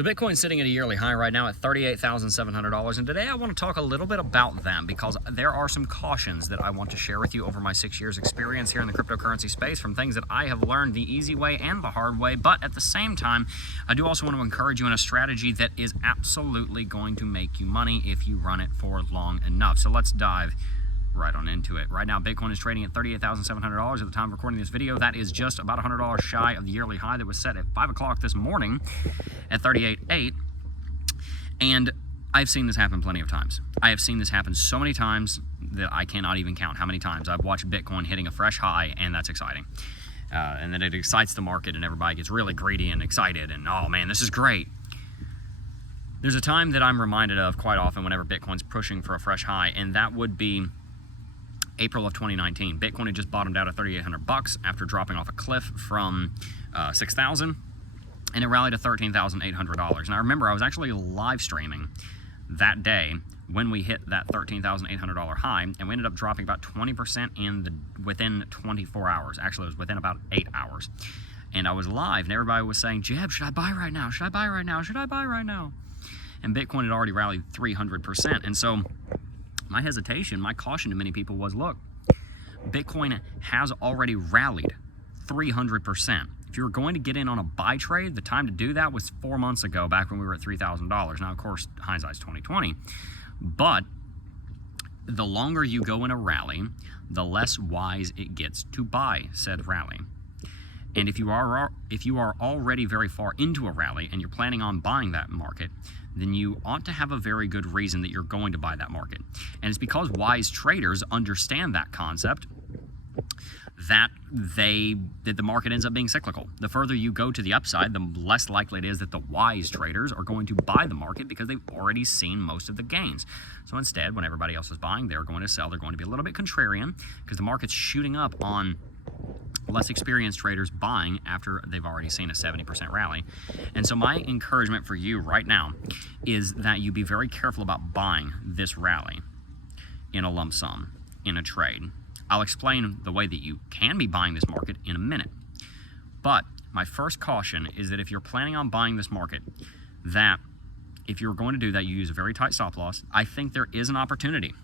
So Bitcoin's sitting at a yearly high right now at $38,700, and today I want to talk a little bit about them because there are some cautions that I want to share with you over my 6 years experience here in the cryptocurrency space from things that I have learned the easy way and the hard way. But at the same time, I do also want to encourage you in a strategy that is absolutely going to make you money if you run it for long enough. So let's dive right on into it. Right now, Bitcoin is trading at $38,700 at the time of recording this video. That is just about $100 shy of the yearly high that was set at 5 o'clock this morning at 38.8. And I've seen this happen plenty of times. I have seen this happen so many times that I cannot even count how many times I've watched Bitcoin hitting a fresh high, and that's exciting. And then it excites the market, and everybody gets really greedy and excited, and oh man, this is great. There's a time that I'm reminded of quite often whenever Bitcoin's pushing for a fresh high, and that would be April of 2019. Bitcoin had just bottomed out at $3,800 after dropping off a cliff from 6,000, and it rallied to $13,800. And I remember I was actually live streaming that day when we hit that $13,800 high, and we ended up dropping about 20% within 24 hours. Actually, it was within about 8 hours. And I was live, and everybody was saying, "Jeb, should I buy right now? Should I buy right now? Should I buy right now?" And Bitcoin had already rallied 300%. And so my hesitation, my caution to many people was, look, Bitcoin has already rallied 300%. If you were going to get in on a buy trade, the time to do that was 4 months ago, back when we were at $3,000. Now, of course, hindsight's 2020. But the longer you go in a rally, the less wise it gets to buy said rally. And if you are already very far into a rally and you're planning on buying that market, then you ought to have a very good reason that you're going to buy that market. And it's because wise traders understand that concept that the market ends up being cyclical. The further you go to the upside, the less likely it is that the wise traders are going to buy the market because they've already seen most of the gains. So instead, when everybody else is buying, they're going to sell. They're going to be a little bit contrarian because the market's shooting up on less experienced traders buying after they've already seen a 70% rally. And so my encouragement for you right now is that you be very careful about buying this rally in a lump sum, in a trade. I'll explain the way that you can be buying this market in a minute. But my first caution is that if you're planning on buying this market, that if you're going to do that, you use a very tight stop loss. I think there is an opportunity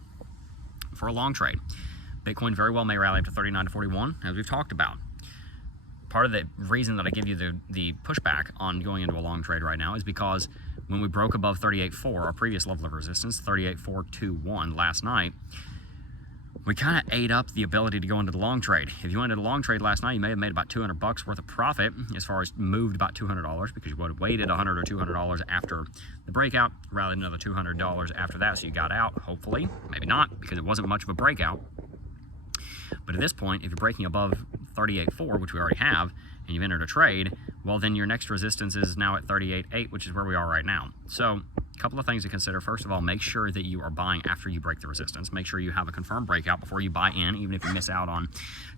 for a long trade. Bitcoin very well may rally up to 39 to 41, as we've talked about. Part of the reason that I give you the pushback on going into a long trade right now is because when we broke above 38.4, our previous level of resistance, 38.421 last night, we kind of ate up the ability to go into the long trade. If you went into the long trade last night, you may have made about $200 worth of profit, as far as moved about $200, because you would have waited $100 or $200 after the breakout, rallied another $200 after that, so you got out, hopefully. Maybe not, because it wasn't much of a breakout. But at this point, if you're breaking above 38.4, which we already have, and you've entered a trade, well, then your next resistance is now at 38.8, which is where we are right now. So a couple of things to consider. First of all, make sure that you are buying after you break the resistance. Make sure you have a confirmed breakout before you buy in. Even if you miss out on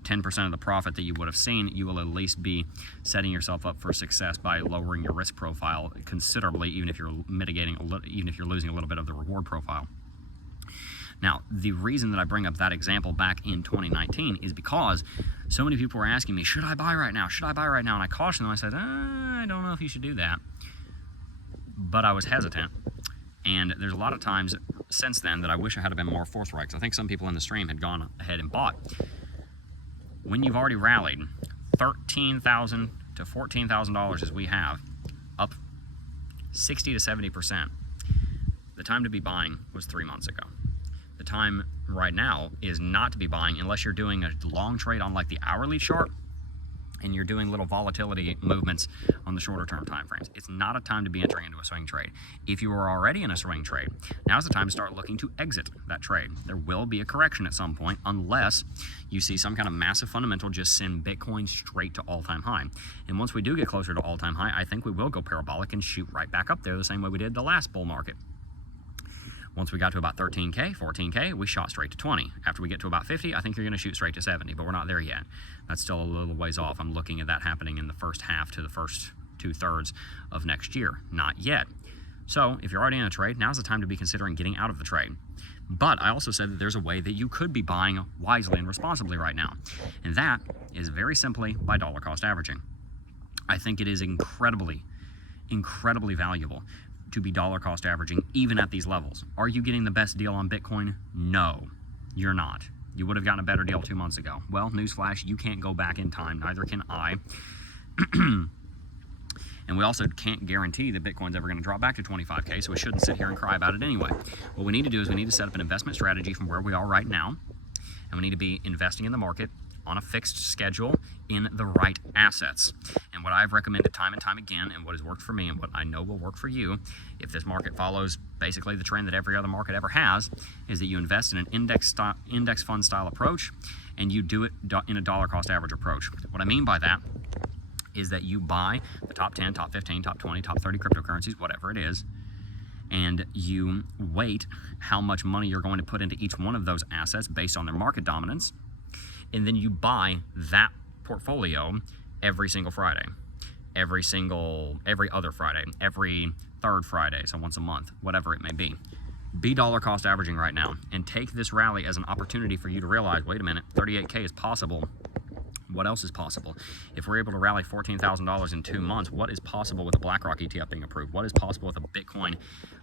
10% of the profit that you would have seen, you will at least be setting yourself up for success by lowering your risk profile considerably, even if you're even if you're losing a little bit of the reward profile. Now, the reason that I bring up that example back in 2019 is because so many people were asking me, should I buy right now? Should I buy right now? And I cautioned them. I said, I don't know if you should do that. But I was hesitant. And there's a lot of times since then that I wish I had been more forthright, because I think some people in the stream had gone ahead and bought. When you've already rallied $13,000 to $14,000 as we have, up 60 to 70%, the time to be buying was 3 months ago. The time right now is not to be buying unless you're doing a long trade on like the hourly chart and you're doing little volatility movements on the shorter term time frames. It's not a time to be entering into a swing trade. If you are already in a swing trade, now's the time to start looking to exit that trade. There will be a correction at some point unless you see some kind of massive fundamental just send Bitcoin straight to all-time high. And once we do get closer to all-time high, I think we will go parabolic and shoot right back up there the same way we did the last bull market. Once we got to about 13K, 14K, we shot straight to 20. After we get to about 50, I think you're going to shoot straight to 70, but we're not there yet. That's still a little ways off. I'm looking at that happening in the first half to the first 2/3 of next year. Not yet. So if you're already in a trade, now's the time to be considering getting out of the trade. But I also said that there's a way that you could be buying wisely and responsibly right now. And that is very simply by dollar cost averaging. I think it is incredibly incredibly valuable to be dollar cost averaging even at these levels. Are you getting the best deal on Bitcoin? No, you're not. You would have gotten a better deal 2 months ago. Well, newsflash, you can't go back in time, neither can I. And we also can't guarantee that Bitcoin's ever going to drop back to 25K, so we shouldn't sit here and cry about it anyway. What we need to do is we need to set up an investment strategy from where we are right now, and we need to be investing in the market on a fixed schedule in the right assets. And what I've recommended time and time again, and what has worked for me and what I know will work for you, if this market follows basically the trend that every other market ever has, is that you invest in an index fund style approach, and you do it in a dollar cost average approach. What I mean by that is that you buy the top 10, top 15, top 20, top 30 cryptocurrencies, whatever it is, and you weight how much money you're going to put into each one of those assets based on their market dominance, and then you buy that portfolio every single Friday, every other Friday, every third Friday, so once a month, whatever it may be. Be dollar cost averaging right now, and take this rally as an opportunity for you to realize, wait a minute, 38K is possible. What else is possible? If we're able to rally $14,000 in 2 months, what is possible with a BlackRock ETF being approved? What is possible with a Bitcoin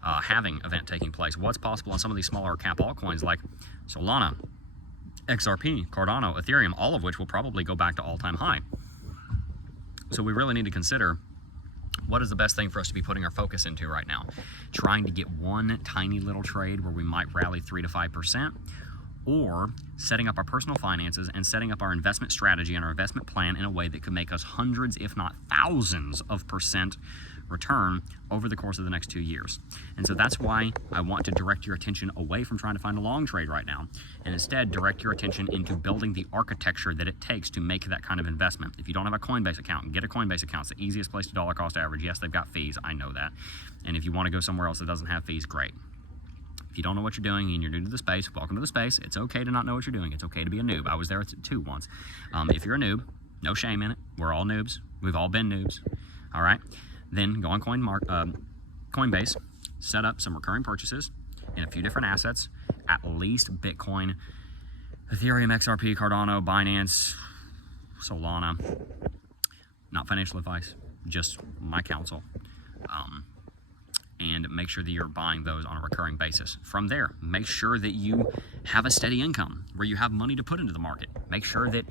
halving event taking place? What's possible on some of these smaller cap altcoins like Solana, XRP, Cardano, Ethereum, all of which will probably go back to all-time high. So we really need to consider what is the best thing for us to be putting our focus into right now. Trying to get one tiny little trade where we might rally 3 to 5%, or setting up our personal finances and setting up our investment strategy and our investment plan in a way that could make us hundreds, if not thousands of % return over the course of the next 2 years. And so that's why I want to direct your attention away from trying to find a long trade right now, and instead direct your attention into building the architecture that it takes to make that kind of investment. If you don't have a Coinbase account, get a Coinbase account. It's the easiest place to dollar cost average. Yes, they've got fees, I know that. And if you want to go somewhere else that doesn't have fees, great. If you don't know what you're doing and you're new to the space, welcome to the space. It's okay to not know what you're doing. It's okay to be a noob. I was there too once. If you're a noob, no shame in it. We're all noobs. We've all been noobs. All right? Then go on Coinbase, set up some recurring purchases in a few different assets, at least Bitcoin, Ethereum, XRP, Cardano, Binance, Solana. Not financial advice, just my counsel. And make sure that you're buying those on a recurring basis. From there, make sure that you have a steady income where you have money to put into the market. Make sure that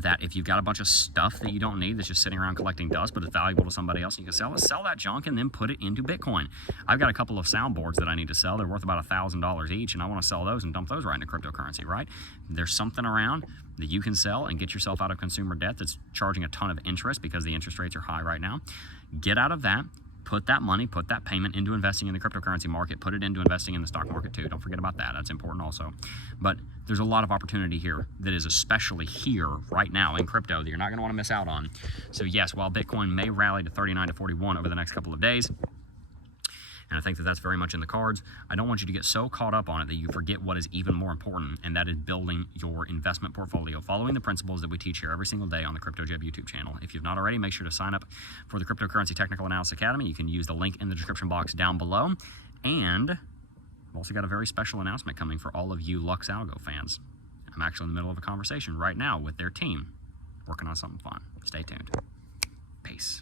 that if you've got a bunch of stuff that you don't need that's just sitting around collecting dust but it's valuable to somebody else, you can sell it. Sell that junk and then put it into Bitcoin. I've got a couple of soundboards that I need to sell. They're worth about $1,000 each, and I want to sell those and dump those right into cryptocurrency, right? There's something around that you can sell and get yourself out of consumer debt that's charging a ton of interest because the interest rates are high right now. Get out of that. Put that money, put that payment into investing in the cryptocurrency market, put it into investing in the stock market too. Don't forget about that. That's important also. But there's a lot of opportunity here that is especially here right now in crypto that you're not going to want to miss out on. So yes, while Bitcoin may rally to 39 to 41 over the next couple of days, and I think that that's very much in the cards, I don't want you to get so caught up on it that you forget what is even more important, and that is building your investment portfolio, following the principles that we teach here every single day on the CryptoJeb YouTube channel. If you've not already, make sure to sign up for the Cryptocurrency Technical Analysis Academy. You can use the link in the description box down below. And I've also got a very special announcement coming for all of you Lux Algo fans. I'm actually in the middle of a conversation right now with their team, working on something fun. Stay tuned. Peace.